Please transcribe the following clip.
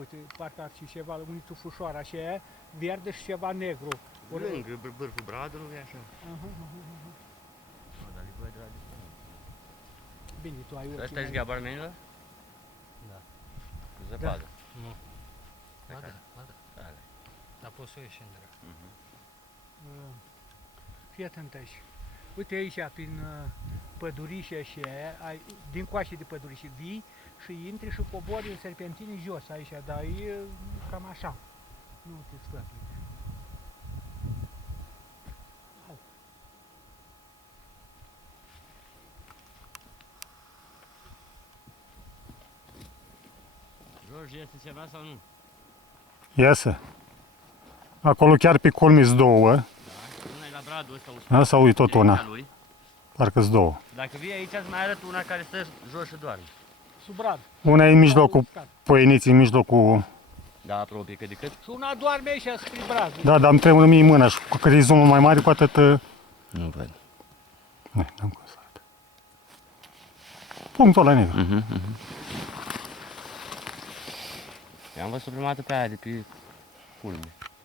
uite, parcă ar fi ceva lămunitul Fușoara, așa e, verde și ceva negru. Lângă vârful Bradului, așa. Dar e băi dragi. Bine, tu ai ochii. Ăsta e gabarmenilor? Da. Cu zăpadă. Nu. Pe Ba care? da, ba da. Care? Dar poți să o ieși în dreapta. Fii atent aici. Uite aici, prin pădurișe și din coașe de pădurișe, vii și intri și cobori în serpentine jos aici, dar e cam așa. Nu te sfătui. George, este ceva sau nu? Iese. Acolo chiar pe culmi-s două. Da. Una e la Bradul ăsta uscat. Asta uit tot una. Lui. Parcă-s două. Dacă vii aici, îți mai arăt una care stă jos și doarme. Sub brad. Una e în mijlocul păiniții, în mijlocul... Da, apropie cât de cât. Și una doarme aici spre brad. Da, dar îmi tremură mie mâna și cu cât e zoomul mai mare, cu atât... Nu văd. Nu, n-am cum să arăt. Punctul ăla negru. Eu am văzut prima dată pe aia de pe culme.